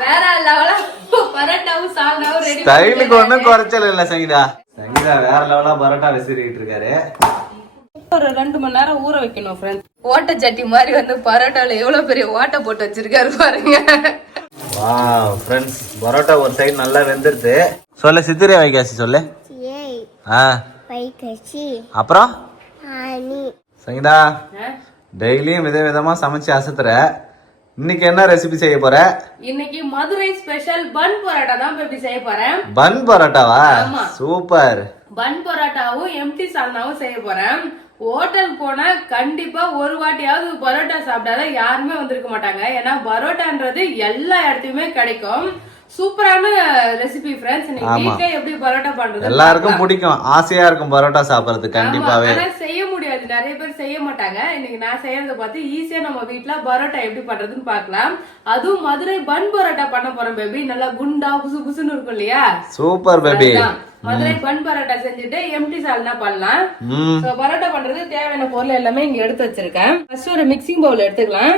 வேற லெவலா பரோட்டாவும் சால்னாவும் ரெடி. ஸ்டைலுக்கு ஒண்ணும் குறைச்சல் இல்ல சங்கீதா. சங்கீதா வேற லெவலா பரோட்டா விசிறிட்டு இருக்காரு. ஒரு 2 மணி நேரம் ஊற வைக்கணும் ஃப்ரெண்ட்ஸ். ஓட்ட சட்டி மாதிரி வந்து பரோட்டால எவ்வளவு பெரிய ஓட்டை போட்டு வச்சிருக்காரு பாருங்க. வாவ் ஃப்ரெண்ட்ஸ், பரோட்டா ஒரு சைடு நல்லா வெந்துருது. சொல்ல சித்திரை வைகாசி சொல்லு. அப்புறம் சங்கீதா டெய்லியும் விதவிதமா சமைச்சு அசத்துற. இன்னைக்கு என்ன ரெசிபி செய்ய போற? இன்னைக்கு மதுரை ஸ்பெஷல் பன் பரோட்டா தான் பேபி செய்ய போறேன். பன் பரோட்டாவா? சூப்பர். பன் பரோட்டாவும் எம்டி சால்னாவும் செய்ய போறேன். ஹோட்டல் போனா கண்டிப்பா ஒரு வாட்டியாவது பரோட்டா சாப்பிட்டாதான் யாருமே வந்திருக்க மாட்டாங்க. ஏன்னா பரோட்டான்றது எல்லா இடத்துலயுமே கிடைக்கும். சூப்பரான ரெசிபி ஃப்ரெண்ட்ஸ். நீங்க வீட்ல எப்படி பரோட்டா பண்றது எல்லாருக்கும் பிடிக்கும், ஆசையா இருக்கும் பரோட்டா சாப்பிடுறது கண்டிப்பாவே. ஆனா செய்ய முடியாது, நிறைய பேர் செய்ய மாட்டாங்க. இன்னைக்கு நான் செய்யறத பார்த்து ஈஸியா நம்ம வீட்ல பரோட்டா எப்படி பண்றதுன்னு பார்க்கலாம். அதுவும் மதுரை பன் பரோட்டா பண்ண போறோம் பேபி. நல்லா குண்டா புசு புசுன்னு இருக்கும் இல்லையா? Super baby. Madurai bun parotta செஞ்சுட்டு எம்டி சால்னா பண்ணலாம். பரோட்டா பண்றது தேவையான பொருள் எல்லாமே இங்க எடுத்து வச்சிருக்கேன். ஃபர்ஸ்ட் ஒரு மிக்சிங் பவுல் எடுத்துக்கலாம்.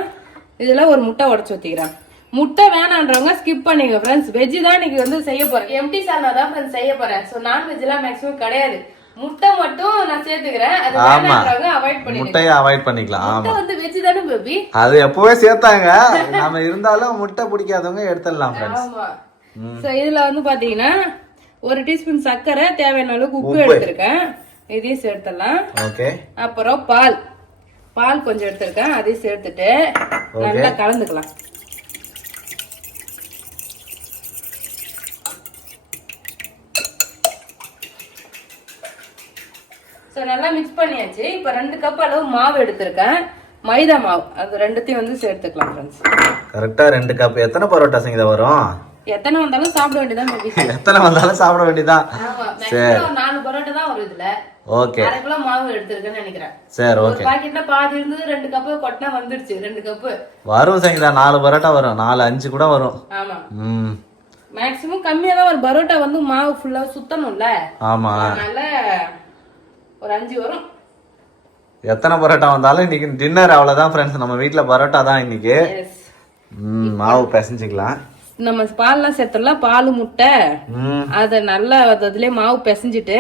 இதுல ஒரு முட்டை உடைச்சு ஊத்திக்கிறேன். முட்டை வேணான்றவங்க ஸ்கிப் பண்ணிங்க ஃப்ரெண்ட்ஸ். வெஜ் தான் இன்னைக்கு வந்து செய்ய போறேன். எம்டி சால்னா தான் ஃப்ரெண்ட்ஸ் செய்ய போறேன். சோ நான்வெஜ் எல்லாம் மேக்ஸிமம் கிடையாது. முட்டை மட்டும் நான் சேர்த்துக்கிறேன். அது வேணான்றவங்க அவாய்ட் பண்ணிடுங்க. முட்டையை அவாய்ட் பண்ணிக்கலாம். முட்டை வந்து வெஜ் தானே பேபி. அது எப்பவே சேர்த்தாங்க. நாம இருந்தாலும் முட்டை பிடிக்காதவங்க எடுத்துடலாம் ஃப்ரெண்ட்ஸ். ஆமா. சோ இதுல வந்து பாத்தீங்கன்னா 1 டீஸ்பூன் சர்க்கரை, தேவையான அளவுக்கு உப்பு எடுத்திருக்கேன். இதையும் சேர்த்துடலாம். ஓகே. அப்புறம் பால் கொஞ்சம் எடுத்திருக்கேன். அதையும் சேர்த்துட்டு நல்லா கலந்துக்கலாம். நல்லா மிக்ஸ் பண்ணியாச்சு. இப்ப 2 கப் அளவு மாவு எடுத்திருக்கேன். மைதா மாவு. அது ரெண்டுத்தையும் வந்து சேர்த்துக்கலாம் ஃப்ரெண்ட்ஸ். கரெக்டா 2 கப். எத்தனை பரோட்டா சங்கீதா வரும்? எத்தனை வந்தாலும் சாப்பிட வேண்டியதான் பேபி. எத்தனை வந்தாலும் சாப்பிட வேண்டியதான். சரி, 4 பரோட்டா தான் வரும் இதுல. ஓகே. 1/2 கிலோ மாவு எடுத்திருக்கேன்னு நினைக்கிறேன். சரி, ஓகே. பாக்கெட்ல பாதி இருந்தது, 2 கப் கொட்டினா வந்துருச்சு. 2 கப் வரும் சங்கீதா. 4 பரோட்டா வரும். 4 5 கூட வரும். ஆமா. மேக்ஸிமம் கம்மியா தான் ஒரு பரோட்டா வந்து மாவு ஃபுல்லா சுத்தணும்ல. ஆமா. அதனால ஒரு 5 வரும். எத்தனை பரோட்டா வந்தாலும் இன்னைக்கு டின்னர் அவ்வளவுதான் ஃப்ரெண்ட்ஸ். நம்ம வீட்ல பரோட்டா தான் இன்னைக்கு. மாவு பிசைஞ்சுக்கலாம். நம்ம பால்லாம் சேர்த்தலாம். பால், முட்டை, அத நல்லா அதுலயே மாவு பிசைஞ்சிட்டு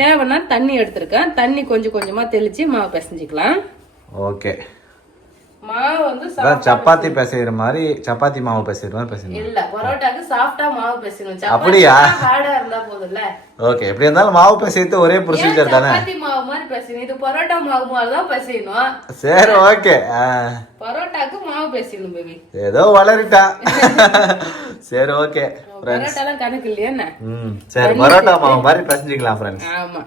தேவைன்னா தண்ணி எடுத்திருக்கேன். தண்ணி கொஞ்சம் கொஞ்சமா தெளிச்சு மாவு பிசைஞ்சுக்கலாம். ஓகே. மாவு வந்து சப்பாத்தி பிசைற மாதிரி, சப்பாத்தி மாவு பிசைற மாதிரி பிசையணும். இல்ல, பரோட்டாக்கு சாஃப்ட்டா மாவு பிசையணும். அப்படியா? ஹார்டா இருந்தா போதும்ல. ஓகே. எப்படி இருந்தாலும் மாவு பிசைறது ஒரே ப்ரொசீஜர் தானே. சப்பாத்தி மாவு மாதிரி பிசையணும். இது பரோட்டா மாவு மாதிரி தான் பிசையணும். சரி, ஓகே. பரோட்டாக்கு மாவு பிசையணும் பேபி. ஏதோ வளரிட்டா. சரி, ஓகே. பரோட்டாலாம் கணக்கு இல்லையா என்ன? சரி, பரோட்டா மாவு மாதிரி பிசைஞ்சிக்கலாம் ஃப்ரெண்ட்ஸ். ஆமா.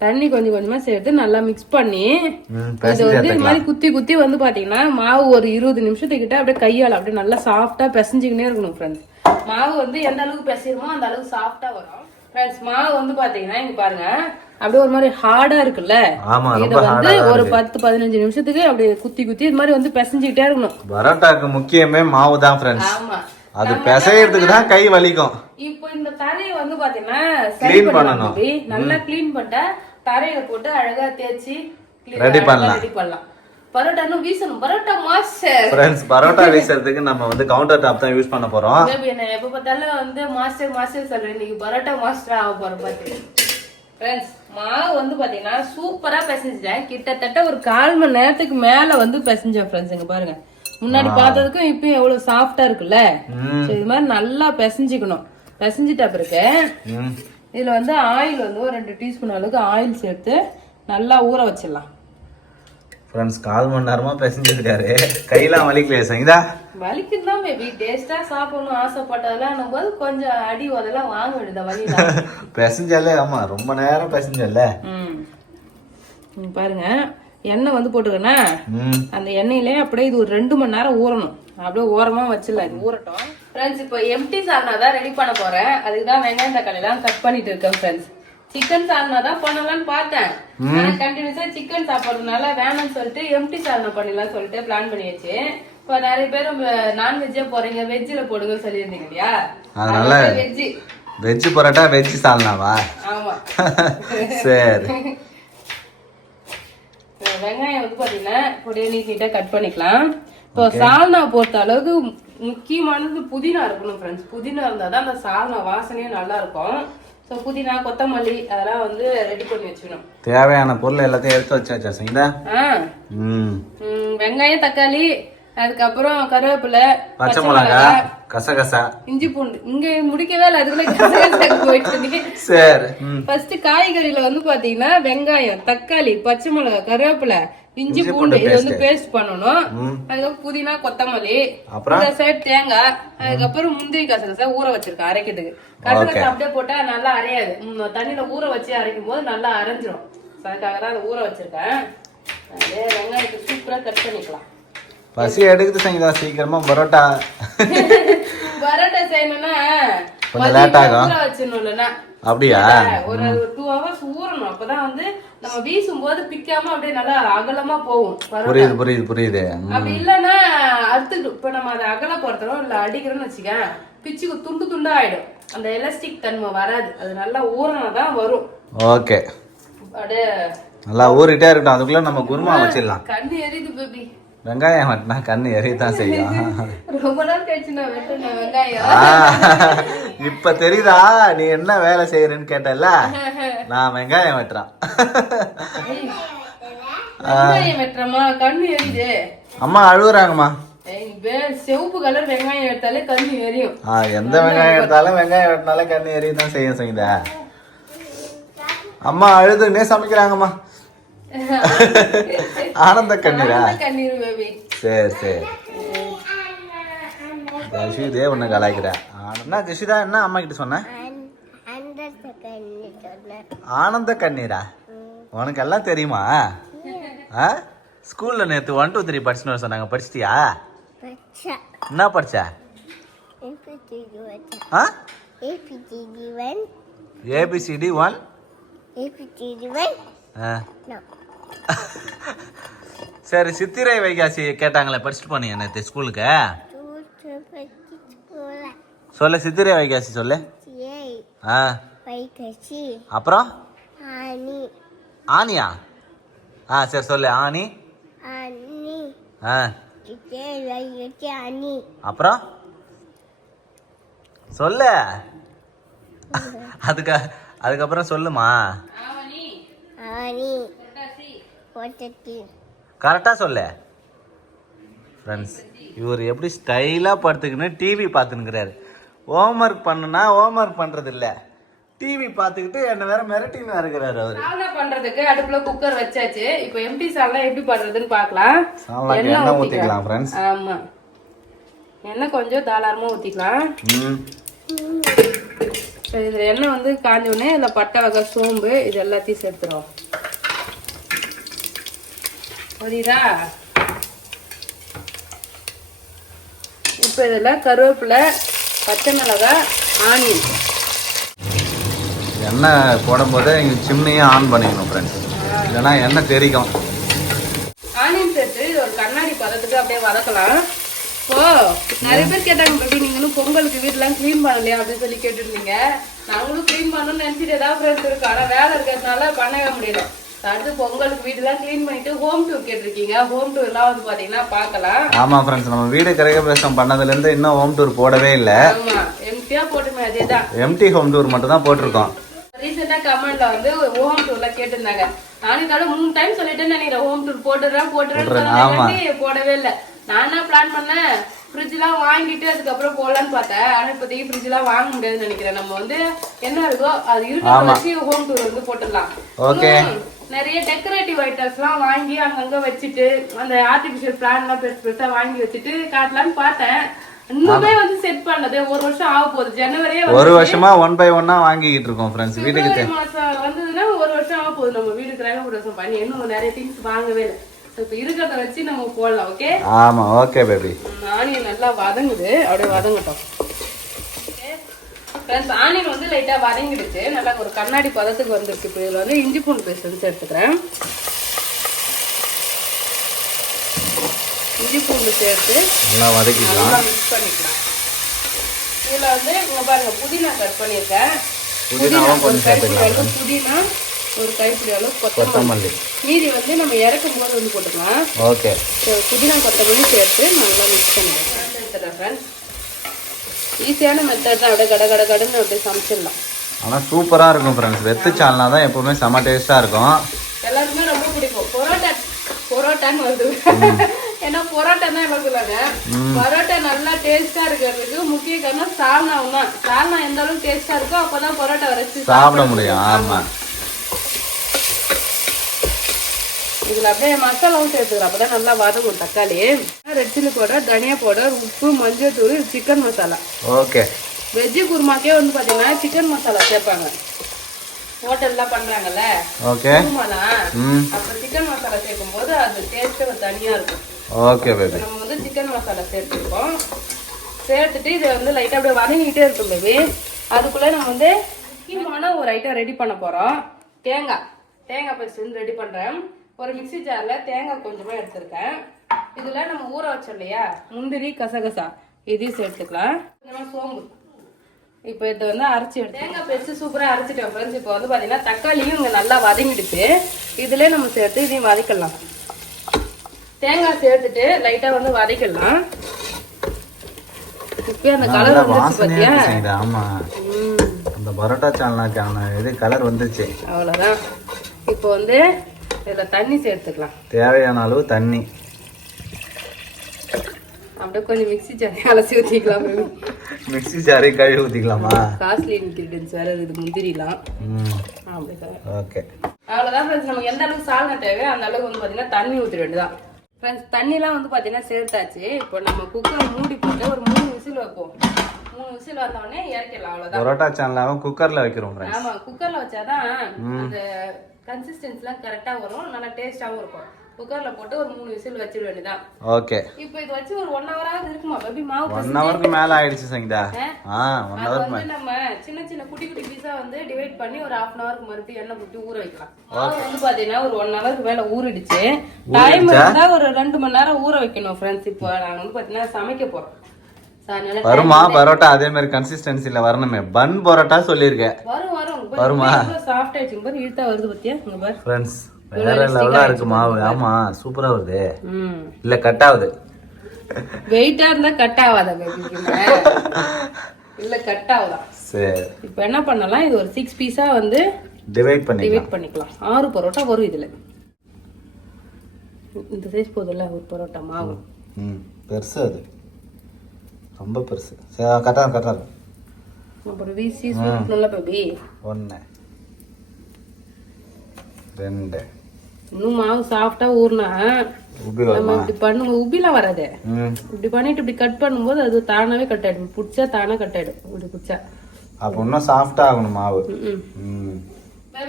தண்ணி கொஞ்சம் கொஞ்சமா சேர்த்து நல்லா மிக்ஸ் பண்ணி இது வந்து இது மாதிரி குத்தி குத்தி வந்து பாத்தீங்கன்னா மாவு ஒரு 20 நிமிஷத்துக்கிட்ட அப்படியே கையால அப்படியே நல்லா சாஃப்டா பிசைஞ்சுக்கினே இருக்கணும் ஃப்ரெண்ட்ஸ். மாவு வந்து எந்த அளவுக்கு பிசையுமோ அந்த அளவுக்கு சாஃப்டா வரும் ஃப்ரெண்ட்ஸ். மாவு வந்து பாத்தீங்கன்னா இங்க பாருங்க அப்படியே ஒரு மாதிரி ஹார்டா இருக்குல்ல. இத வந்து ஒரு 10-15 நிமிஷத்துக்கு அப்படியே குத்தி குத்தி இது மாதிரி வந்து பிசைஞ்சுக்கிட்டே இருக்கணும். பரோட்டாக்கு முக்கியமே மாவு தான் ஃப்ரெண்ட்ஸ். ஆமா. அது பிசையறதுக்கு தான் கை வலிக்கும். இப்போ இந்த தரையை வந்து பாத்தீங்கன்னா க்ளீன் பண்ணணும். நல்லா க்ளீன் பண்ணிட்டா தரையில போட்டு அழகா தேய்ச்சி ரெடி பண்ணலாம். பரோட்டானும் வீசணும். Parotta master friends. பரோட்டா வீசறதுக்கு நம்ம வந்து கவுண்டர் டாப் தான் யூஸ் பண்ண போறோம். எப்ப பார்த்தாலும் வந்து மாஸ்டர் சொல்றேன். இன்னைக்கு பரோட்டா மாஸ்டர் ஆக போறோம் பாத்தீங்க ஃப்ரெண்ட்ஸ். மாவு வந்து பாத்தீங்கன்னா சூப்பரா பிசைஞ்சிட்டேன். கிட்டத்தட்ட ஒரு 1/4 மணி நேரத்துக்கு மேல வந்து பிசைஞ்சேன் ஃப்ரெண்ட்ஸ். இங்க பாருங்க, முன்னாடி பார்த்ததுக்கும் இப்பயும் எவ்வளவு சாஃப்டா இருக்குல்ல. இது மாதிரி நல்லா பிசைஞ்சுக்கணும். பிசைஞ்சிட்ட பிறகு இதுல வந்து ஆயில் வந்து ஒரு 2 டீஸ்பூன் அளவுக்கு ஆயில் சேர்த்து நல்லா ஊற வச்சிடலாம் ஃப்ரெண்ட்ஸ். 1/4 மணி நேரமா பிசைஞ்சிருக்காரு. கையெல்லாம் வலிக்கலையா சங்கீதா? வலிக்குதான் பேபி. டேஸ்டா சாப்பிடணும் ஆசைப்பட்டதெல்லாம் போது கொஞ்சம் அடி அதெல்லாம் வாங்க வேண்டியதா வலியில. பிசைஞ்சாலே. ஆமா, ரொம்ப நேரம் பிசைஞ்சல. பாருங்க, எண்ணெய் வந்து போட்டுக்கனா அந்த எண்ணெயிலே அப்படியே இது ஒரு 2 மணி நேரம் ஊறணும். அப்படியே ஓரமா வச்சிடலாம். இது ஊறட்டும் ஃப்ரெண்ட்ஸ். இப்போ எம்டி சால்னா தான் ரெடி பண்ண போறேன். அதுக்குதான் வெங்காயம் தக்காளி எல்லாம் கட் பண்ணிட்டு இருக்கேன் ஃப்ரெண்ட்ஸ். சிக்கன் சால்னா தான் பண்ணலாம்னு பார்த்தேன். கண்டினியூஸா சிக்கன் சாப்பிடுறதுனால வேணும்னு சொல்லிட்டு எம்டி சால்னா பண்ணிடலாம் சொல்லிட்டு பிளான் பண்ணியாச்சு. இப்போ நிறைய பேர் நான்வெஜ்ஜே போறீங்க, வெஜ்ஜில போடுங்க சொல்லியிருந்தீங்க இல்லையா? அதனால வெஜ் பரோட்டா வெஜ் சால்னாவா? ஆமா. சரி. வெங்காயம் வந்து பாத்தீங்கன்னா பொடியை நீட்டா கட் பண்ணிக்கலாம். இப்போ சால்னா பொறுத்த அளவுக்கு முக்கியமானது புதினா இருக்கணும் ஃப்ரெண்ட்ஸ். புதினா இருந்தால் தான் அந்த சால்னா வாசனையும் நல்லா இருக்கும். ஸோ புதினா, கொத்தமல்லி அதெல்லாம் வந்து ரெடி பண்ணி வச்சுக்கணும். தேவையான பொருள் எல்லாத்தையும் எடுத்து வச்சாச்சா சங்கீதா? வெங்காயம், தக்காளி, அதுக்கப்புறம் கருவேப்பிலை, பச்சை மிளகாய், கசகசா, இஞ்சி பூண்டு. இங்க முடிக்கவே இல்லை, அதுக்குள்ள கசகசா போயிட்டு. சரி, ஃபர்ஸ்ட் காய்கறியில வந்து பாத்தீங்கன்னா வெங்காயம், தக்காளி, பச்சை மிளகாய், கருவேப்பிலை, இஞ்சி பூண்டு இது வந்து பேஸ்ட் பண்ணணும். அதுக்கப்புறம் புதினா, கொத்தமல்லி, இந்த சைடு தேங்காய், அதுக்கப்புறம் முந்திரி கசகசா ஊற வச்சிருக்கேன் அரைக்கிறதுக்கு. கசகசா அப்படியே போட்டா நல்லா அரையாது, தண்ணியில ஊற வச்சு அரைக்கும் போது நல்லா அரைஞ்சிரும். அதுக்காக தான் அதை ஊற வச்சிருக்கேன். அதே வெங்காயத்தை சூப்பரா கட் பண்ணிக்கலாம். பசி எடுக்குது சங்கீதா, சீக்கிரமா பரோட்டா. பரோட்டா செய்யணும்னா கொஞ்சம் லேட் ஆகும். ஊற வச்சிடணும்லன்னா அப்படியா? ஒரு 2 hours ஊறணும். அப்பதான் வந்து நம்ம வீசும் போது பிக்காம அப்படியே நல்லா அகலமா போகும். புரியுது. அப்படி இல்லன்னா அறுத்துட்டு இப்ப நம்ம அதை அகல போறோம் இல்ல அடிக்கிறோம்னு வச்சுக்க, பிச்சுக்கு துண்டு துண்டா ஆயிடும். அந்த எலாஸ்டிக் தன்மை வராது. அது நல்லா ஊறினாதான் வரும். ஓகே, அப்படியே நல்லா ஊறிட்டே இருக்கட்டும். அதுக்குள்ள நம்ம குருமா வச்சிடலாம். கண்ணு எரியுது பேபி. வெங்காயம் வெட்டினா கண்ணு எரியத்தான் செய்யும். ரொம்ப நாள் கழிச்சு நான் வெட்டினேன் வெங்காயம். இப்ப தெரியுதா நீ என்ன வேலை செய்யறேன்னு கேட்டல? நான் வெங்காயம் வெட்டுறேன். வெங்காயம் வெட்டுறமா கண்ணு எரியுது. அம்மா அழுகுறாங்கம்மா. செவப்பு கலர் வெங்காயம் எடுத்தாலே கண்ணு எரியும். எந்த வெங்காயம் எடுத்தாலும் வெங்காயம் வெட்டினாலே கண்ணு எரியதான் செய்யும் செய்யுதா? அம்மா அழுதுன்னே சமைக்கிறாங்கம்மா. ஆனந்த கண்ணீரா? சரி ஜஷிதே ஒண்ணு கலாய்க்கிறேன். என்ன ஜஷிதா, என்ன அம்மா கிட்ட சொன்ன? ஆனந்த கண்ணீரா? உனக்கு எல்லாம் தெரியுமா? ஸ்கூல்ல நேத்து 1 2 3 படிச்சுன்னு சொன்னாங்க, படிச்சிட்டியா? என்ன படிச்ச? ABCD 1 சரி, சித்திரை வைகாசி கேட்டாங்களே, படிச்சுட்டு போனீங்க நேத்து ஸ்கூலுக்கு? சொல்லு, சித்திரை வைகாசி சொல்லு. அப்புறம் ஆனியா? சரி சொல்லு. ஆனி. அப்புறம் சொல்லு. அதுக்கப்புறம் சொல்லுமா. கரெக்டா சொல்லு. ஃப்ரெண்ட்ஸ், இவர் எப்படி ஸ்டைலா படுத்துக்கின்னு டிவி பார்த்துன்னுக்கிறாரு. ஹோம்ஒர்க் பண்ணுனா ஹோம்ஒர்க் பண்றது இல்ல, டிவி பார்த்துக்கிட்டு என்ன வேற மிரட்டின்னு இருக்கிறாரு அவரு. சால்னா பண்றதுக்கு அடுப்புல குக்கர் வச்சாச்சு. இப்போ எம்டி சால்னா எப்படி பண்றதுன்னு பார்க்கலாம். எண்ணெய் ஊத்திக்கலாம் ஃப்ரெண்ட்ஸ். ஆமா, எண்ணெய் கொஞ்சம் தாராளமா ஊத்திக்கலாம். இதுல எண்ணெய் வந்து காஞ்ச உடனே இதுல பட்டை வகை, சோம்பு இது எல்லாத்தையும் சேர்த்துரும். புரியுதா? இப்ப இதுல கருவேப்பிலை, பச்சை மிளகாய், ஆனியன். எண்ணெய் போடும் போது இங்க சிம்னியும் ஆன் பண்ணிக்கணும் ஃப்ரெண்ட்ஸ், இல்லைன்னா எண்ணெய் தெரிக்கும். ஆனியன் சேர்த்து இது ஒரு கண்ணாடி பதத்துக்கு அப்படியே வதக்கலாம். இப்போ நிறைய பேர் கேட்டாங்க, பேபி நீங்களும் பொங்கலுக்கு வீட்டுலாம் கிளீன் பண்ணலையா அப்படின்னு சொல்லி கேட்டுருந்தீங்க. நாங்களும் கிளீன் பண்ணணும்னு நினைச்சிட்டு ஏதாவது ஃப்ரெண்ட்ஸ் இருக்கு, ஆனா வேலை இருக்கிறதுனால பண்ணவே முடியல. அடுத்து பொங்கலுக்கு வீடுலாம் கிளீன் பண்ணிட்டு ஹோம் டூர் கேட்டிருக்கீங்க. ஹோம் டூர் எல்லாம் வந்து பாத்தீங்கன்னா பார்க்கலாம். ஆமா ஃப்ரெண்ட்ஸ், நம்ம வீடு கிரகப்பிரவேசம் பண்ணதுல இருந்து இன்னும் ஹோம் டூர் போடவே இல்ல. ஆமா, எம்டியா போட்டுமே, அதேதான் எம்டி ஹோம் டூர் மட்டும் தான் போட்டிருக்கோம். ரீசெண்டா கமெண்ட்ல வந்து ஹோம் டூர்ல கேட்டிருந்தாங்க. நானும் இதோட 3 டைம் சொல்லிட்டேன்னு நினைக்கிறேன், ஹோம் டூர் போட்டுறேன் போடவே இல்லை. நான் என்ன பிளான் பண்ணேன், ஃப்ரிட்ஜ் எல்லாம் வாங்கிட்டு அதுக்கப்புறம் போடலான்னு பார்த்தேன். ஆனா இப்போதைக்கு ஃப்ரிட்ஜ் எல்லாம் வாங்க முடியாதுன்னு நினைக்கிறேன். நம்ம வந்து என்ன இருக்கோ அது இருக்கிறத வச்சு ஹோம் டூர் வந்து போட்டுடலாம். நிறைய டெக்கரேட்டிவ் ஐட்டம்ஸ் எல்லாம் வாங்கி அங்கங்க வச்சுட்டு அந்த ஆர்டிபிஷியல் பிளான் எல்லாம் பெருசு பெருசா வாங்கி வச்சுட்டு காட்டலான்னு பார்த்தேன். இன்னுமே வந்து செட் பண்ணது 1 வருஷம் ஆக போகுது. ஜனவரியே 1 வருஷமா 1 by 1 வாங்கிட்டு இருக்கோம் ஃப்ரெண்ட்ஸ். வீட்டுக்கு மாசம் வந்ததுன்னா 1 வருஷம் ஆக போகுது. நம்ம வீடு கிரகப்பிரவேசம் பண்ணி இன்னும் நிறைய திங்ஸ் வாங்கவே இல்லை. இப்ப இருக்கிறத வச்சு நம்ம போடலாம். ஓகே? ஆமா, ஓகே பேபி. ஆனியன் நல்லா வதங்குது, அப்படியே வதங்கட்டும். ஆனியன் வந்து லைட்டா வதங்கிடுச்சு, நல்லா ஒரு கண்ணாடி பதத்துக்கு வந்துருக்கு. இப்போ இதுல வந்து இஞ்சி பூண்டு பேஸ்ட் வந்து சேர்த்துக்கிறேன். இஞ்சி பூண்டு சேர்த்து நல்லா வதக்கிக்கலாம், மிக்ஸ் பண்ணிக்கலாம். இதுல வந்து இங்க பாருங்க, புதினா கட் பண்ணிருக்கேன். புதினா ஒரு கைப்பிடி அளவு கொத்தமல்லி. மீதி வந்து நம்ம இறக்கும் போது வந்து போட்டுக்கலாம். ஓகே. புதினா கொத்தமல்லி சேர்த்து நல்லா மிக்ஸ் பண்ணிக்கலாம். எடுத்துடுறேன் ஃப்ரெண்ட்ஸ். ஈஸியான மெத்தட் தான், அப்படியே கட கட கடன்னு அப்படியே சமைச்சிடலாம். ஆனால் சூப்பராக இருக்கும் ஃப்ரெண்ட்ஸ். வெத்து சால்னா தான் எப்பவுமே செம்ம டேஸ்ட்டாக இருக்கும். எல்லாருக்குமே ரொம்ப பிடிக்கும். பரோட்டான்னு வருது, ஏன்னா பரோட்டா தான் எல்லாம் சொல்லுவாங்க. பரோட்டா நல்லா டேஸ்டா இருக்கிறதுக்கு முக்கிய காரணம் சால்னாவும் தான். சால்னா எந்த அளவுக்கு டேஸ்டா இருக்கோ அப்பதான் பரோட்டா வரைச்சு சாப்பிட முடியும். ஆமா, இதுல அப்படியே மசாலாவும் சேர்த்துக்கிறோம், அப்பதான் நல்லா வதங்கும். தக்காளி, ரெட் சில்லி பவுடர், தனியா பவுடர், உப்பு, மஞ்சள் தூள், சிக்கன் மசாலா. ஓகே. வெஜ்ஜு குருமாக்கே வந்து பாத்தீங்கன்னா சிக்கன் மசாலா சேர்ப்பாங்க, ஹோட்டல்லாம் பண்றாங்கல்ல. ஓகே. அப்ப சிக்கன் மசாலா சேர்க்கும் போது அது டேஸ்ட் தனியா இருக்கும். Okay baby. நம்ம வந்து சிக்கன் மசாலா சேர்த்துருக்கோம். சேர்த்துட்டு இதை வந்து லைட்டா அப்படியே வதங்கிட்டே இருக்கும் பேபி. அதுக்குள்ள நம்ம வந்து முக்கியமான ஒரு ஐட்டம் ரெடி பண்ண போறோம். தேங்காய் பேஸ்ட் வந்து ரெடி பண்றேன். ஒரு மிக்ஸி ஜார்ல தேங்காய் கொஞ்சமா எடுத்திருக்கேன். இதுல நம்ம ஊற வச்சோம் இல்லையா முந்திரி, கசகசா, இதையும் சேர்த்துக்கலாம். சோம்பு. இப்போ இதை வந்து அரைச்சி எடுத்து தேங்காய் பேஸ்ட் சூப்பராக அரைச்சிட்டோம் ஃப்ரெண்ட்ஸ். இப்போ வந்து பார்த்தீங்கன்னா தக்காளியும் இங்கே நல்லா வதங்கிடுச்சு. இதுலேயே நம்ம சேர்த்து இதையும் வதக்கலாம். தேங்காய் சேர்த்துட்டு லைட்டாக வந்து வதக்கலாம். இப்போ அந்த கலர் வந்துருச்சு பார்த்தியா? ஆமாம், அந்த பரோட்டா சால்னாக்கான இது கலர் வந்துருச்சு. அவ்வளோதான். இப்போ வந்து இதில் தண்ணி சேர்த்துக்கலாம், தேவையான அளவு தண்ணி. அப்படியே கொஞ்சம் மிக்ஸி ஜாரி அலசி ஊற்றிக்கலாம். மிக்ஸி ஜாரி கழுவி ஊற்றிக்கலாமா? காஸ்ட்லி இன்கிரீடியன்ஸ் வேறு இது, முந்திரிலாம். ஓகே. அவ்வளோதான் ஃப்ரெண்ட்ஸ். நமக்கு எந்த அளவுக்கு சால்னா தேவையோ அந்த அளவுக்கு வந்து பார்த்தீங்கன்னா தண்ணி ஊற்ற வேண்டியதான் ஃப்ரெண்ட்ஸ். தண்ணிலாம் வந்து பார்த்தீங்கன்னா சேர்த்தாச்சு. இப்போ நம்ம குக்கரை மூடி போட்டு ஒரு 3 விசில் வைப்போம். 3 விசில் வந்தோடனே இறக்கிடலாம். அவ்வளோதான். பரோட்டா சால்னாவும் குக்கரில் வைக்கிறோம். ஆமாம், குக்கரில் வச்சாதான் அந்த கன்சிஸ்டன்சிலாம் கரெக்டாக வரும், நல்லா டேஸ்டாகவும் இருக்கும். குக்கர்ல போட்டு ஒரு 3 விசில் வச்சிட வேண்டியதான். ஓகே. இப்போ இது வச்சு ஒரு 1 hour ஆகுது இருக்குமா பேபி? மாவு 1 hourக்கு மேல ஆயிடுச்சு சங்கீதா. 1 hour வந்து நம்ம சின்ன சின்ன குட்டி குட்டி பீஸா வந்து டிவைட் பண்ணி ஒரு 1/2 hourக்கு மறுபடியும் எண்ணெய் போட்டு ஊற வைக்கலாம். மாவு வந்து பாத்தீங்கன்னா ஒரு 1 hourக்கு மேல ஊறிடுச்சு. டைம் இருந்தா ஒரு 2 மணி நேரம் ஊற வைக்கணும் ஃப்ரெண்ட்ஸ். இப்போ நாங்க வந்து பாத்தீங்கன்னா சமைக்க போறோம். வருமா பரோட்டா அதே மாதிரி கன்சிஸ்டன்சில வரணுமே? பன் பரோட்டா சொல்லிருக்கேன். வருமா? சாஃப்ட் ஆயிடுச்சு பாரு, இழுத்தா வருது பாத்தியா? இங்க பாரு ஃப்ரெண்ட்ஸ், வேற லெவலா இருக்கு மாவு. ஆமா, சூப்பரா வருது. இல்ல கட் ஆகுது. வெயிட்டா இருந்தா கட் ஆகாத பேபிக்கு. இல்ல கட் ஆகுதா? சரி. இப்போ என்ன பண்ணலாம், இது ஒரு 6 பீஸா வந்து டிவைட் பண்ணிக்கலாம். 6 பரோட்டா வரும் இதுல. இந்த சைஸ் போதும்ல ஒரு பரோட்டா மாவு. பெருசு, அது ரொம்ப பெருசு. சரி, கரெக்டா இருக்கு. அப்புறம் வீசி சுத்தணும்ல பேபி. 1 2. இன்னும் மாவு சாஃப்டா ஊர்னா நம்ம இப்படி பண்ணுங்க, உப்பிலாம் வராது. இப்படி பண்ணிட்டு இப்படி கட் பண்ணும்போது அது தானாவே கட் ஆயிடும். புடிச்சா தானா கட் ஆயிடும். இப்படி புடிச்சா அப்ப இன்னும் சாஃப்டா ஆகணும் மாவு.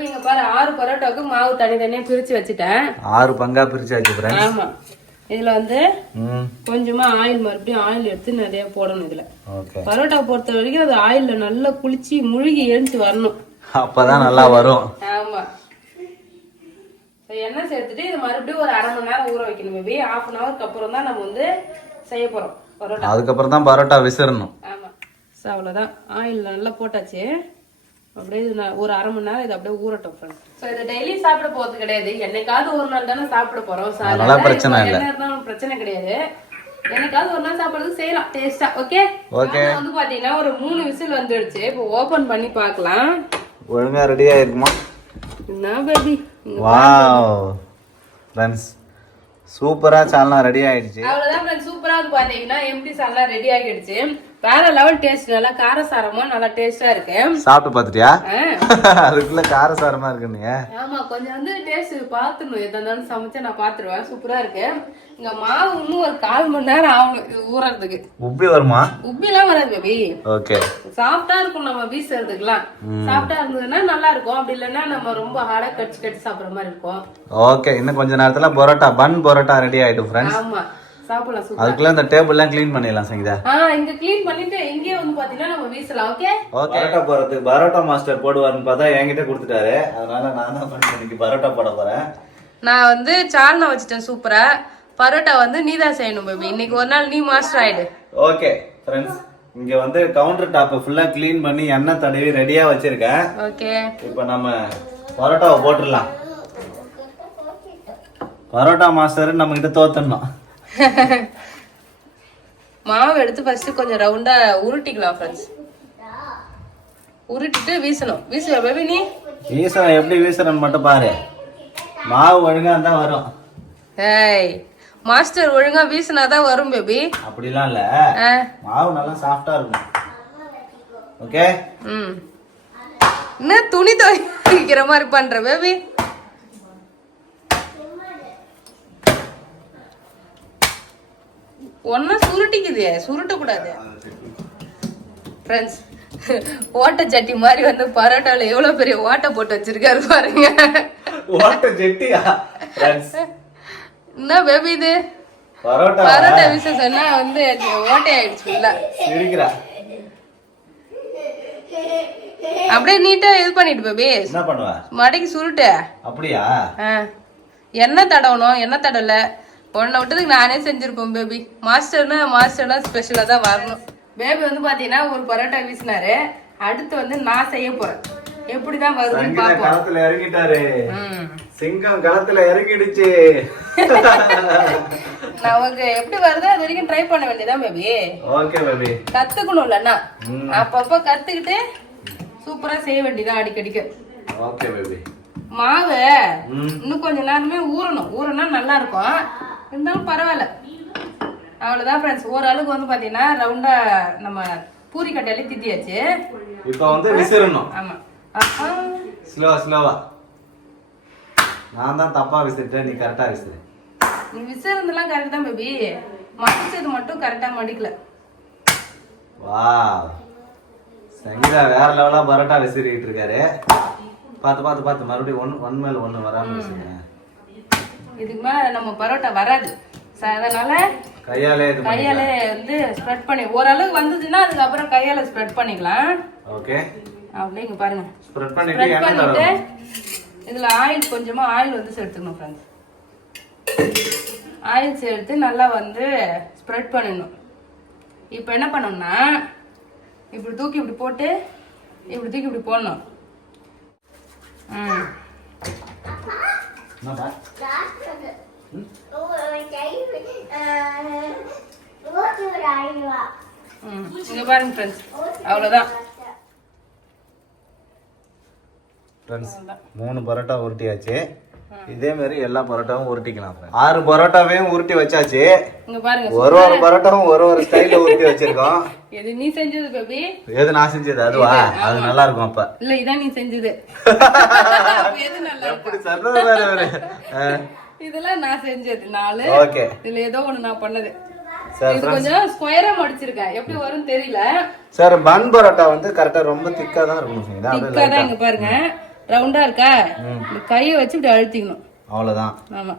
இங்க பாரு, 6 பரோட்டாவுக்கு மாவு தனித்தனியா பிரிச்சு வச்சுட்டேன். 6 பங்கா பிரிச்சாச்சு ஃப்ரெண்ட்ஸ். ஆமா. இதுல வந்து கொஞ்சமா ஆயில், மறுபடியும் ஆயில் எடுத்து நிறைய போடணும். இதுல பரோட்டா பொறுத்த வரைக்கும் அது ஆயில்ல நல்லா குளிச்சு முழுகி எழுந்து வரணும், அப்பதான் நல்லா வரும். ஆமா. எண்ணெய் சேர்த்துட்டு இது மறுபடியும் ஒரு 1/2 மணி நேரம் ஊற வைக்கணும் பேபி. 1/2 hourக்கு அப்புறம் தான் நம்ம வந்து செய்ய போறோம் பரோட்டா. அதுக்கப்புறம் தான் பரோட்டா விசிறணும். ஆமா. அவ்வளவுதான். ஆயில் நல்லா போட்டாச்சு. அப்படியே ஒரு 1/2 மணி நேரம் இது அப்படியே ஊறட்டும் ஃப்ரெண்ட்ஸ். ஸோ இதை டெய்லி சாப்பிட போறது கிடையாது, என்னைக்காவது ஒரு நாள் தானே சாப்பிட போறோம். பிரச்சனை இல்லை, பிரச்சனை கிடையாது. என்னைக்காவது ஒரு நாள் சாப்பிடுறது செய்யலாம் டேஸ்டா. ஓகே. வந்து பாத்தீங்கன்னா ஒரு 3 விசில் வந்துடுச்சு. இப்போ ஓபன் பண்ணி பார்க்கலாம். ஒழுங்கா ரெடியா இருக்குமா? என்ன பேபி? வாவ் ஃப்ரெண்ட்ஸ், சூப்பரா சால்னா ரெடி ஆயிடுச்சு. அவ்வளவுதான் ஃப்ரெண்ட்ஸ், சூப்பரா வந்து பாத்தீங்கன்னா எம்டி சால்னா ரெடி ஆகிடுச்சு. வேற லெவல் டேஸ்ட், நல்லா காரசாரமா நல்லா டேஸ்டா இருக்கு. சாப்பிட்டு பாத்துட்டியா? அதுக்குள்ள காரசாரமா இருக்குங்க. ஆமா, கொஞ்சம் வந்து டேஸ்ட் பாத்துணும். எதா இருந்தாலும் சமைச்சா நான் பாத்துருவேன். சூப்பரா இருக்கு. இங்க மாவு இன்னும் ஒரு 1/4 மணி நேரம் ஆகும் இது ஊறறதுக்கு. உப்பி வருமா? உப்பி எல்லாம் வராது பேபி. ஓகே. சாஃப்டா இருக்கும். நம்ம வீசுறதுக்குலாம் சாஃப்டா இருந்ததுன்னா நல்லா இருக்கும். அப்படி இல்லைன்னா நம்ம ரொம்ப ஹார்டா கடிச்சு சாப்பிடுற மாதிரி இருக்கும். ஓகே. இன்னும் கொஞ்ச நேரத்துல பரோட்டா, பன் பரோட்டா ரெடி ஆயிடும் ஃப்ரெண்ட்ஸ். ஆமா, சாப்பிடலாம். சூப்பரா. அதுக்குள்ள இந்த டேபிள் எல்லாம் க்ளீன் பண்ணிடலாம் சங்கீதா. இங்க க்ளீன் பண்ணிட்டு இங்கே வந்து பாத்தீங்கன்னா நம்ம வீசலாம். ஓகே. பரோட்டா போறதுக்கு பரோட்டா மாஸ்டர் போடுவாருன்னு பார்த்தா என்கிட்ட கொடுத்துட்டாரு. அதனால நான் தான் இன்னைக்கு பரோட்டா போட போறேன். நான் வந்து சால்னா வச்சுட்டேன் சூப்பரா. பரோட்டா வந்து நீ தான் செய்யணும் பேபி. இன்னைக்கு ஒரு நாள் நீ மாஸ்டர் ஆயிடு. ஓகே ஃப்ரெண்ட்ஸ், இங்க வந்து கவுண்டர் டாப் ஃபுல்லா க்ளீன் பண்ணி எண்ணெய் தடவி ரெடியா வச்சிருக்கேன். ஓகே. இப்போ நம்ம பரோட்டாவை போட்டுடலாம். பரோட்டா மாஸ்டர் நம்ம கிட்ட தோத்தணும். மாவு எடுத்து ஃபர்ஸ்ட் கொஞ்சம் ரவுண்டா உருட்டிக்கலாம் ஃப்ரெண்ட்ஸ். உருட்டிட்டு வீசணும். வீசுவா பேபி நீ? வீசணும். எப்படி வீசணும்னு மட்டும் பாரு. மாவு ஒழுங்கா இருந்தா வரும். ஏய் மாஸ்டர் ஒழுங்கா வீசினாதான் வரும் பேபி. அப்படிலாம் இல்ல, மாவு நல்லா சாஃப்டா இருக்கும். ஓகே. என்ன துணி துவைக்கிற மாதிரி பண்ற பேபி? ஒன்னா சுருட்டிக்குது, சுருட்டக்கூடாது ஃப்ரெண்ட்ஸ். ஓட்ட சட்டி மாதிரி வந்து பரோட்டால எவ்வளவு பெரிய ஓட்டை போட்டு வச்சிருக்காரு பாருங்க. ஓட்ட சட்டியா ஃப்ரெண்ட்ஸ்? என்ன பேபி இது? பரோட்டா வீச சொன்னா வந்து ஓட்டை ஆயிடுச்சு இல்ல. சிரிக்கிறா. அப்படியே நீட்டா இது பண்ணிட்டு பேபி. என்ன பண்ணுவ? மடக்கி சுருட்டு. அப்படியா? எண்ணெய் தடவணும். எண்ணெய் தடல உன்னை விட்டதுக்கு நானே செஞ்சிருப்பேன் பேபி. மாஸ்டர்னா ஸ்பெஷலா தான் வரணும். பேபி வந்து பாத்தீங்கன்னா ஒரு பரோட்டா வீசினாரு. அடுத்து வந்து நான் செய்ய போறேன். எப்படிதான் வருதுன்னு பாப்போம். களத்துல இறங்கிட்டாரு. சிங்கம் களத்துல இறங்கிடுச்சு. நமக்கு எப்படி வருதோ அது வரைக்கும் ட்ரை பண்ண வேண்டியதான் பேபி. Okay baby. கத்துக்கணும்லண்ணா, அப்பப்ப கத்துக்கிட்டு சூப்பரா செய்ய வேண்டியதான் அடிக்கடிக்கு. Okay baby. மாவு இன்னும் கொஞ்ச நேரமே ஊறணும். ஊறனா நல்லா இருக்கும். இருந்தாலும் பரவாயில்ல. அவ்வளவுதான் ஃப்ரெண்ட்ஸ். ஓரளவுக்கு வந்து பாத்தீங்கன்னா ரவுண்டா நம்ம பூரி கட்டையில திட்டியாச்சு. இப்போ வந்து விசிறணும். ஆமா. ஸ்லோவா. நான் தான் தப்பா விசிறிட்டேன், நீ கரெக்டா விசிறு. நீ விசிறதெல்லாம் கரெக்ட் தான் பேபி. மடிச்சது மட்டும் கரெக்டா மடிக்கல. வாவ், சங்கீதா வேற லெவலா பரோட்டா விசிறிட்டு இருக்காரு. பார்த்து மறுபடியும் ஒன் மேல ஒண்ணு வராம விசிறுங்க. இதுக்கு மேல நம்ம பரோட்டா வராது. அதனால கையாலே வந்து ஸ்ப்ரெட் பண்ணி ஓரளவுக்கு வந்ததுன்னா அதுக்கப்புறம் கையால ஸ்ப்ரெட் பண்ணிக்கலாம். ஓகே. அப்படியே இங்க பாருங்க. ஸ்ப்ரெட் பண்ணிட்டு இதுல ஆயில் கொஞ்சமா ஆயில் வந்து சேர்த்துக்கணும் ஃப்ரெண்ட்ஸ். ஆயில் சேர்த்து நல்லா வந்து ஸ்ப்ரெட் பண்ணிடணும். இப்போ என்ன பண்ணணும்னா இப்படி தூக்கி இப்படி போட்டு இப்படி தூக்கி இப்படி போடணும். இங்க பாருங்க ஃப்ரெண்ட்ஸ், அவ்வளவுதான். ஃப்ரெண்ட்ஸ் 3 பரோட்டா உருட்டியாச்சு. இதே மாதிரி எல்லா பரோட்டாவும் உருட்டிக்கலாம். 6 பரோட்டாவையும் உருட்டி வச்சாச்சு. இங்க பாருங்க, ஒரு பரோட்டாவும் ஒரு ஸ்டைல்ல உருட்டி வச்சிருக்கோம். எது நீ செஞ்சது பேபி? எது நான் செஞ்சது? அதுவா? அது நல்லா இருக்கும். அப்ப இல்ல இதான் நீ செஞ்சது. எது நல்லா எப்படி சொல்றது வேற. இதெல்லாம் நான் செஞ்சது 4. ஓகே. இதுல ஏதோ ஒண்ணு நான் பண்ணது. சார் இது கொஞ்சம் ஸ்கொயரா மடிச்சிருக்கேன். எப்படி வரும்னு தெரியல. சார் பன் பரோட்டா வந்து கரெக்ட்டா ரொம்ப திக்கா தான் இருக்கணும். திக்கா தான். இங்க பாருங்க ரவுண்டா இருக்கா? இந்த கையை வச்சு இப்படி அழுத்திக்கணும். அவ்வளவுதான். ஆமா,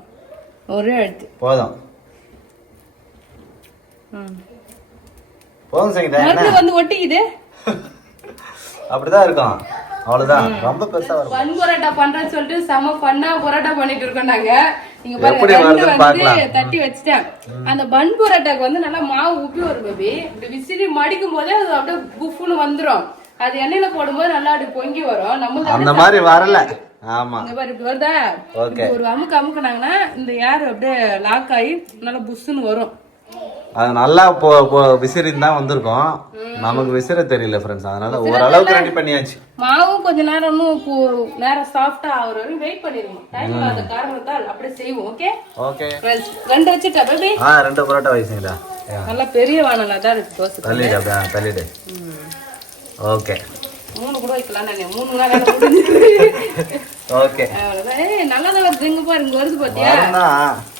ஒரே அழுத்து போதும். போதும் சங்கீதா. மறுபடியும் வந்து ஒட்டிக்குது. அப்படிதான் இருக்கும். அவ்வளவுதான். ரொம்ப பெருசா வரும். பன் பரோட்டா பண்றேன்னு சொல்லிட்டு செம பண்ணா பரோட்டா பண்ணிட்டு இருக்கோம் நாங்க. இங்க பாருங்க தட்டி வச்சுட்டேன். அந்த பன் பரோட்டாக்கு வந்து நல்லா மாவு உப்பி வரும் பேபி. இப்படி விசிறி மடிக்கும் போதே அது அப்படியே புஃப்னு வந்துரும். அது எண்ணெயில போடும்போது நல்லா அப்படி பொங்கி வரும். நம்ம அந்த மாதிரி வரல. ஆமா, இங்க பாரு இப்படி வருதா? ஒரு அமுக்குனாங்கன்னா இந்த ஏர் அப்படியே லாக் ஆகி நல்லா புஷ்ன்னு வரும். அது நல்லா விசிறின்னு தான் வந்திருக்கும். நமக்கு விசிற தெரியல ஃப்ரெண்ட்ஸ். அதனால ஓரளவுக்கு ரெடி பண்ணியாச்சு. மாவும் கொஞ்ச நேரம் நேரம் சாஃப்டா ஆகுற வரைக்கும் வெயிட் பண்ணிருங்க. டைம் இல்லாத காரணத்தால் அப்படியே செய்வோம். Okay okay friends. 2 வச்சுட்டா பேபி? 2 பரோட்டா வைசீங்களா? நல்லா பெரிய வானல தான் இருக்கு தோசை. தள்ளிடு. ஓகே. 3 கூட வைக்கலாம். நான் 3 நாள் முடிஞ்சு. ஓகே. அவ்வளவுதான். நல்லா தான் வருது. இங்க பாருங்க வருது பாத்தியா?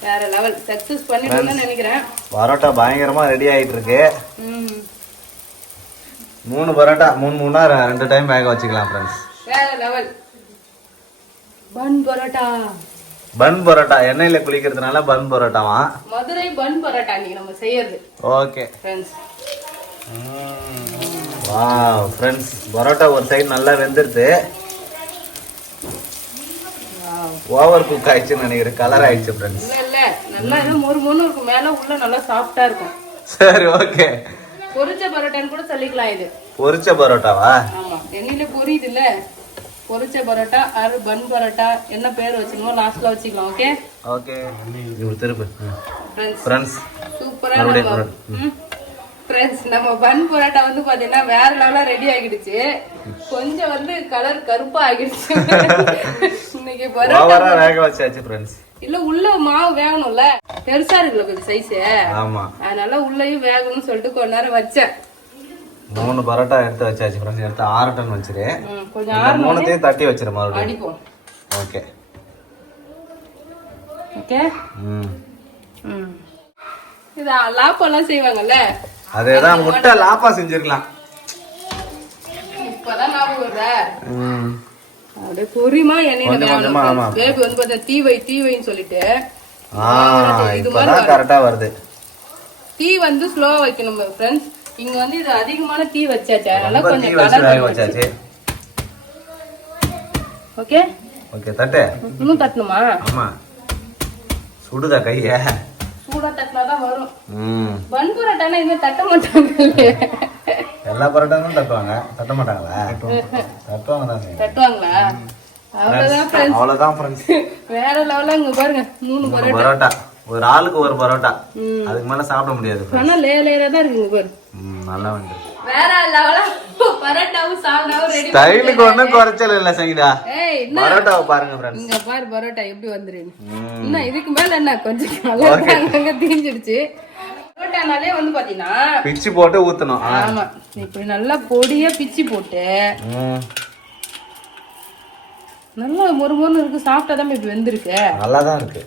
வேற லெவல். சக்சஸ் பண்ணிட்டேன்னு நினைக்கிறேன். பரோட்டா பயங்கரமா ரெடி ஆயிட்டு இருக்கு. 3 பரோட்டா 3 2 டைம் வேக வச்சுக்கலாம் ஃப்ரெண்ட்ஸ். வேற லெவல். பன் பரோட்டா எண்ணெயில குளிக்கிறதுனால பன் பரோட்டாவா? மதுரை பன் பரோட்டா நீங்க நம்ம செய்யறது. Okay friends. Wow friends, parotta ஒரு சைடு நல்லா வெந்திருது. ஓவர் குக் ஆயிடுச்சுன்னு நினைக்கிறேன். கலர் ஆயிடுச்சு ஃப்ரெண்ட்ஸ். இல்ல நல்லா இன்னும் மொறு இருக்கும். மேல உள்ள நல்லா சாஃப்ட்டா இருக்கும். சரி ஓகே. பொரிச்ச பரோட்டான்னு கூட சொல்லிக்கலாம். இது பொரிச்ச பரோட்டாவா? ஆமா, எண்ணெயில பொரியுது இல்ல. பொரிச்ச பரோட்டா ஆறு பன் பரோட்டா என்ன பேர் வச்சுக்கோ லாஸ்ட்ல வச்சுக்கலாம். Okay okay. இது திருப்பு ஃப்ரெண்ட்ஸ். சூப்பரா ஃப்ரெண்ட்ஸ் நம்ம பன் பரோட்டா வந்து பாத்தீங்கன்னா வேற லெவலா ரெடி ஆகிடுச்சு. கொஞ்சம் வந்து கலர் கருப்பா ஆகிடுச்சு. இன்னைக்கு பரோட்டா ஓவரா வேக வச்சாச்சு ஃப்ரெண்ட்ஸ். இல்ல உள்ள மாவு வேகணும்ல, பெருசா இருக்குல்ல கொஞ்சம் சைஸ், ஆமா அதனால உள்ளயும் வேகணும்னு சொல்லிட்டு கொஞ்ச நேரம் வச்சேன். 3 பரோட்டா எடுத்து வச்சாச்சு ஃப்ரெண்ட்ஸ். எடுத்து 6 டன் வச்சிரு. கொஞ்சம் 3த்தையும் தட்டி வச்சிரு மறுபடியும். அடிப்போம். Okay okay. இது லாப்பெல்லாம் செய்வாங்கல்ல, அதேதான் முட்டை லாப்பா செஞ்சிருக்கலாம். இப்பதான் ஞாபகம் வருதா? அப்படியே பொறிமா எண்ணெயில வேகணும். பேபி வந்து பார்த்தா தீ வைன்னு சொல்லிட்டு இப்பதான் கரெக்டா வருது. தீ வந்து ஸ்லோவா வைக்கணும் ஃப்ரெண்ட்ஸ். இங்க வந்து இது அதிகமான தீ வச்சாச்சு, அதனால ரொம்ப கொஞ்சம் தீ வச்சு வேக வச்சாச்சு. ஓகே ஓகே தட்டு. இன்னும் தட்டணுமா? ஆமா சுடுதா கைய? சூடா தட்டினாதான் வரும். பன் பரோட்டானா இன்னும் தட்ட மாட்டாங்க. எல்லா பரோட்டாவும் தட்டுவாங்க, தட்ட மாட்டாங்களா? தட்டுவாங்க தான். தட்டுவாங்களா? அவ்வளவுதான் ஃப்ரெண்ட்ஸ். வேற லெவலா இங்க பாருங்க 3 பரோட்டா. ஒரு ஆளுக்கு ஒரு பரோட்டா, அதுக்கு மேல சாப்பிட முடியாது. ஆனா லேயரா தான் இருக்குங்க பாரு. நல்லா வந்து வேற லெவலா பரோட்டாவும் சால்னாவும் ரெடி. ஸ்டைலுக்கு ஒண்ணும் குறைச்சல் இல்ல சங்கீதா. ஏய் பரோட்டாவை பாருங்க ஃப்ரெண்ட்ஸ். இங்க பாரு பரோட்டா எப்படி வந்துருன்னு. இன்னும் இதுக்கு மேல என்ன கொஞ்சம் கலர் அங்க தீஞ்சிடுச்சு. பரோட்டானாலே வந்து பாத்தீங்கன்னா பிச்சு போட்டு ஊத்தணும். ஆமா இப்படி நல்லா பொடியா பிச்சு போட்டு நல்லா மொறுமொறுன்னு இருக்கு. சாப்பிட்டா தான் இப்படி வெந்திருக்கு. நல்லா தான் இருக்கு.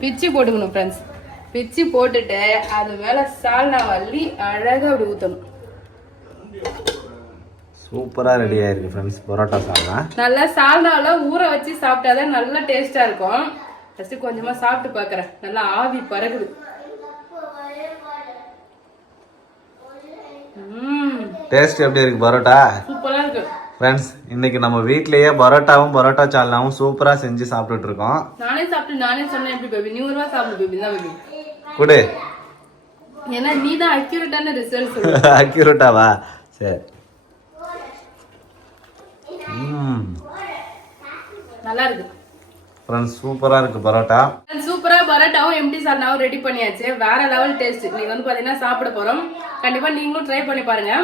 பிச்சு போட்டுக்கணும் ஃப்ரெண்ட்ஸ். பிச்சு போட்டுட்டு அது மேல சால்னா வள்ளி அழகா அப்படி ஊத்தணும். சூப்பரா ரெடி ஆயிருக்கு ஃப்ரெண்ட்ஸ் பரோட்டா சால்னா. நல்லா சால்னால ஊற வச்சு சாப்பிட்டாதான் நல்லா டேஸ்டா இருக்கும். ஃபர்ஸ்ட் கொஞ்சமா சாப்பிட்டு பாக்குறேன். நல்லா ஆவி பறகுது. டேஸ்ட் எப்படி இருக்கு பரோட்டா? சூப்பரா இருக்கு ஃப்ரெண்ட்ஸ். இன்னைக்கு நம்ம வீட்லயே பரோட்டாவும் பரோட்டா சால்னாவும் சூப்பரா செஞ்சு சாப்பிட்டுட்டு இருக்கோம். நானே சொன்னேன் எப்படி பேபி, நீ ஒருவா சாப்பிடு பேபி. தான் பேபி குடு. ஏன்னா நீ தான் அக்யூரேட்டான ரிசல்ட் சொல்லுங்க. அக்யூரேட்டாவா? சரி. நல்லா இருக்கு ஃப்ரெண்ட்ஸ். சூப்பரா இருக்கு பரோட்டா. சூப்பரா பரோட்டாவும் எம்டி சால்னாவும் ரெடி பண்ணியாச்சு. வேற லெவல் டேஸ்ட். நீங்க வந்து பாத்தீங்கன்னா சாப்பிட போறோம். கண்டிப்பா நீங்களும் ட்ரை பண்ணி பாருங்க.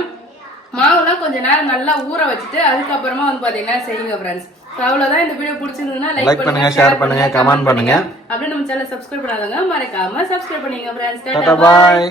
மாவுலாம் கொஞ்ச நேரம் நல்லா ஊற வச்சுட்டு அதுக்கப்புறமா வந்து பாத்தீங்கன்னா செய்யுங்க ஃப்ரெண்ட்ஸ். அவ்வளவுதான். இந்த வீடியோ பிடிச்சிருந்ததுன்னா லைக் பண்ணுங்க, ஷேர் பண்ணுங்க, கமெண்ட் பண்ணுங்க. அப்படியே நம்ம சேனல் சப்ஸ்கிரைப் பண்ணாதவங்க மறக்காம சப்ஸ்கிரைப் பண்ணுங்க ஃப்ரெண்ட்ஸ். Tata bye.